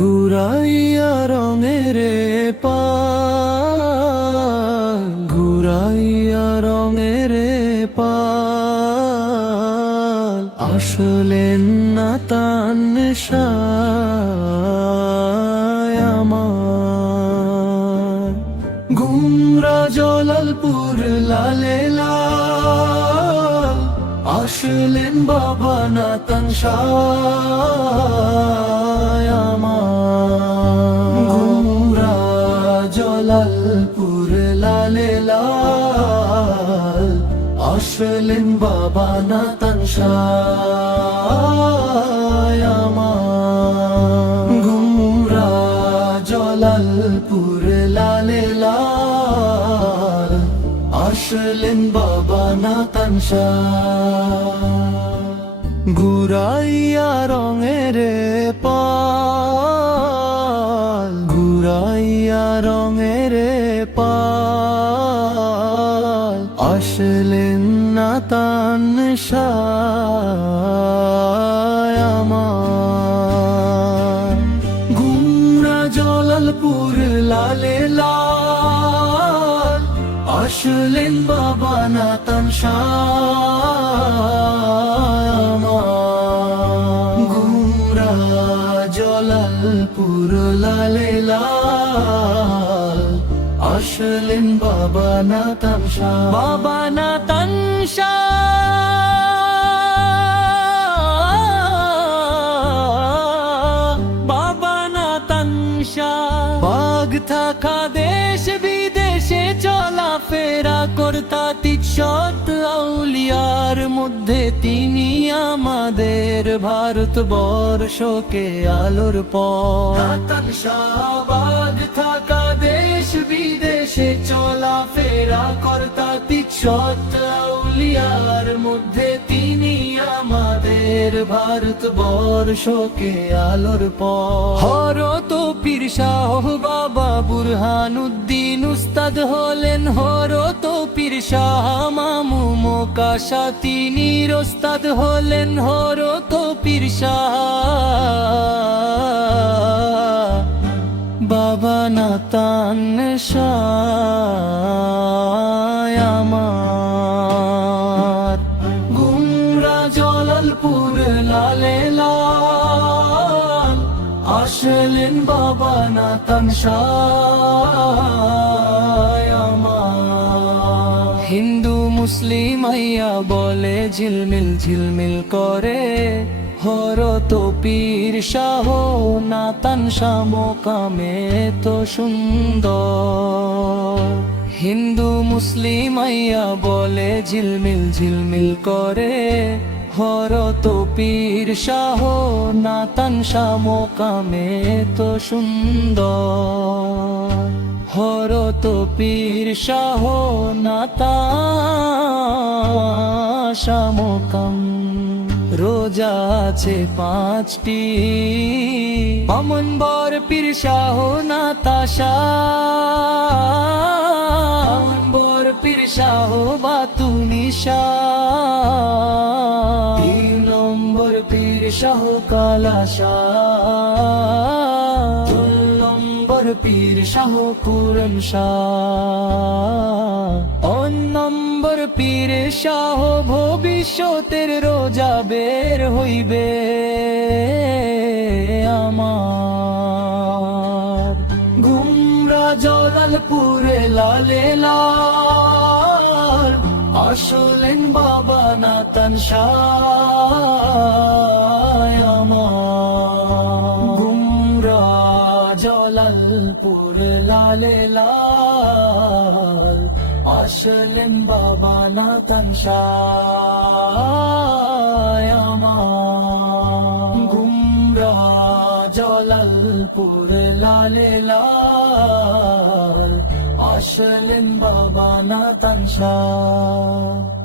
ঘুরাইয়া রঙের পাল, ঘুরাইয়া রঙের পাল, আসলেন না তার নেশায় আমার। গুমরা জলালপুর লালে লাল, আসলেন বাবা না তার শায় আমার। গুমরা জলালপুর লালে লাল, আসলেন বাবা না তার শায় আমার। গুমরা জলালপুর লালে লাল, আসলেন বাবা না তার শায়। ঘুরাইয়া রঙের পাল, ঘুরাইয়া রঙের পাল, আসলেন না তার নেশায় আমার। গুমরা জলালপুর লালে লাল, আসলেন বাবা না তার শায় আমার। গুমরা জলালপুর লালে লাল, আসলেন বাবা না তার শায়। বাবা না তার শায়, বাবা না তার শায়। বাঘ থাকা দেশ বিদেশে চলা ফেরা কর্তা তিৎসত আউলিয়ার মধ্যে তিনি আমাদের ভারতবর্ষকে আলোর পথ। বাঘ থাকা দেশ বিদেশে চলা ফেরা কর্তা তিৎসত আউলিয়ার মধ্যে তিনি আমাদের ভারতবর্ষকে আলোর পথ। হরত পীর শাহ বাবা বুরহানুদ্দিন উস্তাদ হলেন হরত পীর শাহ মামু মোকাশা, তিনি ওস্তাদ হলেন হরত পীর শাহ। বাবা না তার শায় আমার। গুমরা জলালপুর লালে লাল, আসলেন বাবা না তার শায় আমার। হিন্দু মুসলিম আইয়া বলে ঝিলমিল ঝিলমিল করে, হরত পীর শাহ না তার শামকামে তো সুন্দর। হিন্দু মুসলিম আইয়া বলে ঝিলমিল ঝিলমিল করে, হরত পীর শাহ না তার শামকামে তো সুন্দর। হরত পীর শাহ না তার শামকাম। রোজা আছে 5টি, বামন বর পীর শাহ না তাশা। বামন বর পীর শাহ বাতুনিশা। 3 নম্বর পীর শাহ কালাশা। 2 নম্বর পীর শাহ কুরম শাহ। 3 নম্বর পীর শাহ ভবিষ্যতের রোজা বের হইবে আমার। গুমরা জলালপুরে লালে লাল, আসলেন বাবা না তার শায় আমার। গুমরা জলালপুর লালে লাল, আসলেন বাবা না তার শায় আমার। গুমরা জলালপুর লালে লাল, আসলেন বাবা না তার শায়।